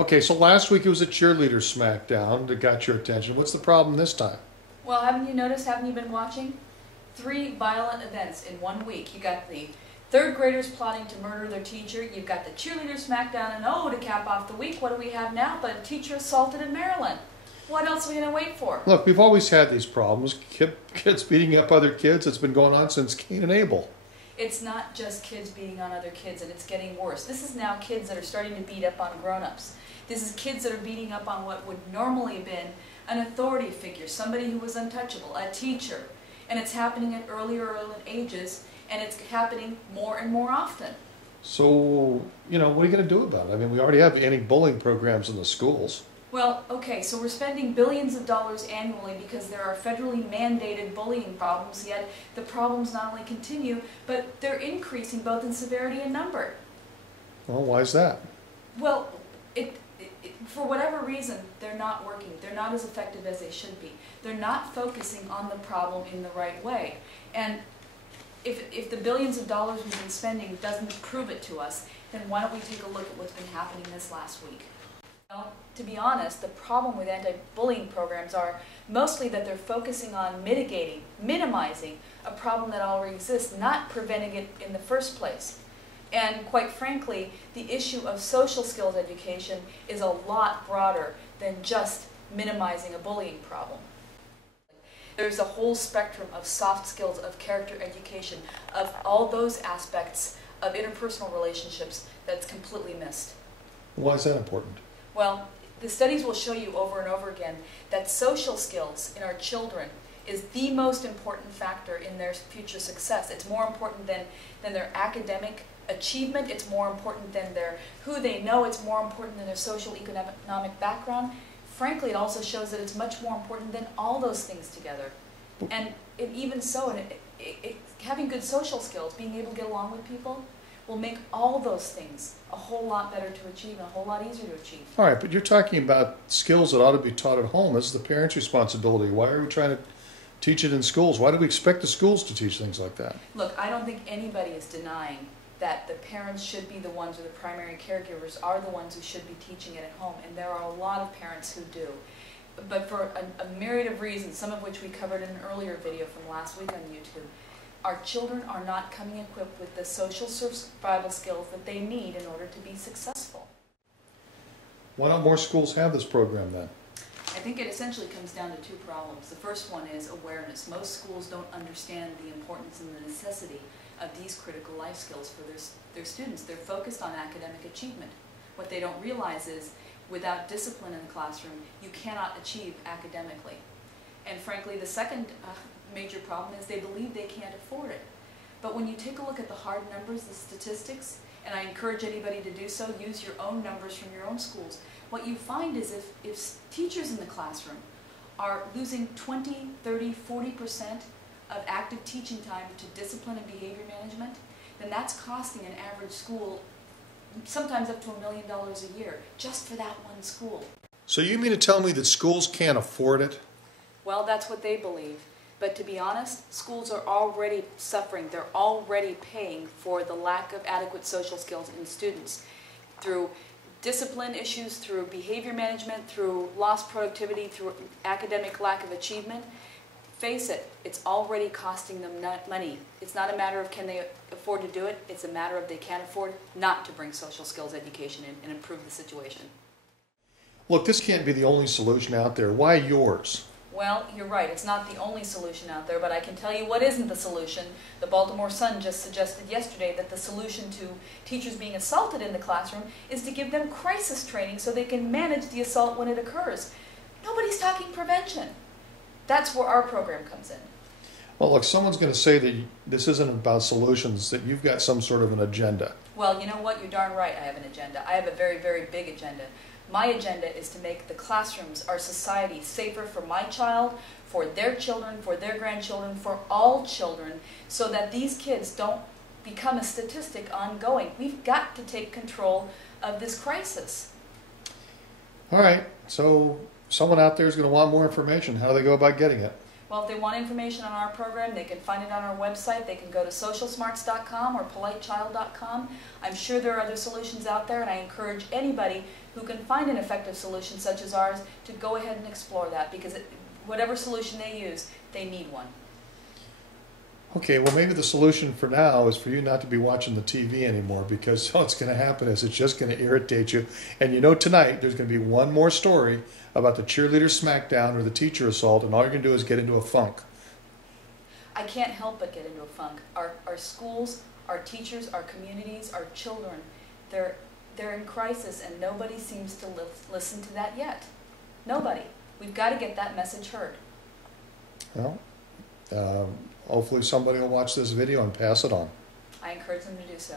Okay, so last week it was a cheerleader smackdown that got your attention. What's the problem this time? Well, haven't you noticed, haven't you been watching? 3 violent events in 1 week. You got the third graders plotting to murder their teacher, you've got the cheerleader smackdown, and oh, to cap off the week, what do we have now but a teacher assaulted in Maryland? What else are we going to wait for? Look, we've always had these problems. Kids beating up other kids. It's been going on since Cain and Abel. It's not just kids beating on other kids, and it's getting worse. This is now kids that are starting to beat up on grown-ups. This is kids that are beating up on what would normally have been an authority figure, somebody who was untouchable, a teacher. And it's happening at earlier ages, and it's happening more and more often. So, what are you going to do about it? I mean, we already have anti-bullying programs in the schools. Well, okay, so we're spending billions of dollars annually because there are federally mandated bullying problems, yet the problems not only continue, but they're increasing both in severity and number. Well, why is that? Well, for whatever reason, they're not working. They're not as effective as they should be. They're not focusing on the problem in the right way. And if the billions of dollars we've been spending doesn't prove it to us, then why don't we take a look at what's been happening this last week? Well, to be honest, the problem with anti-bullying programs are mostly that they're focusing on mitigating, minimizing a problem that already exists, not preventing it in the first place. And quite frankly, the issue of social skills education is a lot broader than just minimizing a bullying problem. There's a whole spectrum of soft skills, of character education, of all those aspects of interpersonal relationships that's completely missed. Why is that important? Well, the studies will show you over and over again that social skills in our children is the most important factor in their future success. It's more important than their academic achievement. It's more important than who they know. It's more important than their social economic background. Frankly, it also shows that it's much more important than all those things together. And even so, having good social skills, being able to get along with people, will make all those things a whole lot better to achieve and a whole lot easier to achieve. All right, but you're talking about skills that ought to be taught at home. This is the parents' responsibility. Why are we trying to teach it in schools? Why do we expect the schools to teach things like that? Look, I don't think anybody is denying that the parents should be the ones, or the primary caregivers are the ones who should be teaching it at home, and there are a lot of parents who do. But for a myriad of reasons, some of which we covered in an earlier video from last week on YouTube, our children are not coming equipped with the social survival skills that they need in order to be successful. Why don't more schools have this program then? I think it essentially comes down to 2 problems. The first one is awareness. Most schools don't understand the importance and the necessity of these critical life skills for their students. They're focused on academic achievement. What they don't realize is without discipline in the classroom, you cannot achieve academically. And frankly, the second major problem is they believe they can't afford it. But when you take a look at the hard numbers, the statistics, and I encourage anybody to do so, use your own numbers from your own schools, what you find is if teachers in the classroom are losing 20, 30, 40% of active teaching time to discipline and behavior management, then that's costing an average school sometimes up to $1 million a year, just for that one school. So you mean to tell me that schools can't afford it? Well, that's what they believe. But to be honest, schools are already suffering. They're already paying for the lack of adequate social skills in students through discipline issues, through behavior management, through lost productivity, through academic lack of achievement. Face it, it's already costing them money. It's not a matter of can they afford to do it, it's a matter of they can't afford not to bring social skills education in and improve the situation. Look, this can't be the only solution out there. Why yours? Well, you're right, it's not the only solution out there, but I can tell you what isn't the solution. The Baltimore Sun just suggested yesterday that the solution to teachers being assaulted in the classroom is to give them crisis training so they can manage the assault when it occurs. Nobody's talking prevention. That's where our program comes in. Well, look, someone's going to say that this isn't about solutions, that you've got some sort of an agenda. Well, you know what? You're darn right I have an agenda. I have a very, very big agenda. My agenda is to make the classrooms, our society, safer for my child, for their children, for their grandchildren, for all children, so that these kids don't become a statistic ongoing. We've got to take control of this crisis. All right, so someone out there is going to want more information. How do they go about getting it? Well, if they want information on our program, they can find it on our website. They can go to socialsmarts.com or politechild.com. I'm sure there are other solutions out there, and I encourage anybody who can find an effective solution such as ours to go ahead and explore that, because whatever solution they use, they need one. Okay, well maybe the solution for now is for you not to be watching the TV anymore, because what's going to happen is it's just going to irritate you. And you know tonight there's going to be one more story about the cheerleader smackdown or the teacher assault, and all you're going to do is get into a funk. I can't help but get into a funk. Our schools, our teachers, our communities, our children, they're in crisis, and nobody seems to listen to that yet. Nobody. We've got to get that message heard. Well, hopefully somebody will watch this video and pass it on. I encourage them to do so.